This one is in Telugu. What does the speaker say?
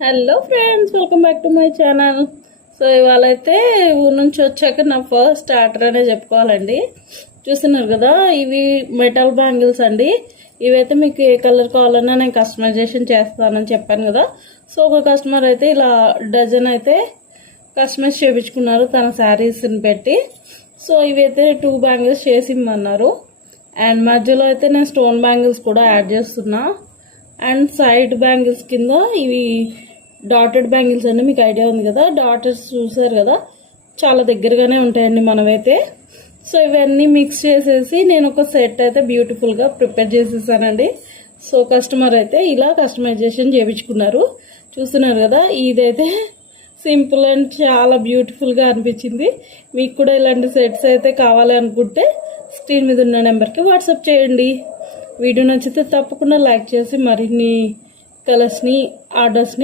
Hello friends, welcome back to my channel. So ఇవాళ అయితే ఊరు నుంచి వచ్చాక నా ఫస్ట్ ఆర్డర్ అనే చెప్పుకోవాలండి. చూస్తున్నారు కదా, ఇవి మెటల్ బ్యాంగిల్స్ అండి. ఇవైతే మీకు ఏ కలర్ కావాలన్నా నేను కస్టమైజేషన్ చేస్తానని చెప్పాను కదా. సో ఒక కస్టమర్ అయితే ఇలా డజన్ అయితే కస్టమైజ్ చేయించుకున్నారు తన శారీస్ని పెట్టి. సో ఇవైతే 2 బ్యాంగిల్స్ చేసి ఇమ్మన్నారు. అండ్ మధ్యలో అయితే నేను స్టోన్ బ్యాంగిల్స్ కూడా యాడ్ చేస్తున్నా. అండ్ సైడ్ బ్యాంగిల్స్ కింద ఇవి డాటెడ్ బ్యాంగిల్స్ అండి. మీకు ఐడియా ఉంది కదా, డాటెడ్స్ చూసారు కదా, చాలా దగ్గరగానే ఉంటాయండి మనమైతే. సో ఇవన్నీ మిక్స్ చేసేసి నేను ఒక సెట్ అయితే బ్యూటిఫుల్గా ప్రిపేర్ చేసేసానండి. సో కస్టమర్ అయితే ఇలా కస్టమైజేషన్ చేయించుకున్నారు. చూస్తున్నారు కదా, ఇదైతే సింపుల్ అండ్ చాలా బ్యూటిఫుల్గా అనిపించింది. మీకు కూడా ఇలాంటి సెట్స్ అయితే కావాలి అనుకుంటే స్క్రీన్ మీద ఉన్న నెంబర్కి వాట్సాప్ చేయండి. వీడియో నచ్చితే తప్పకుండా లైక్ చేసి మరిన్ని కలర్స్ని ఆర్డర్స్ని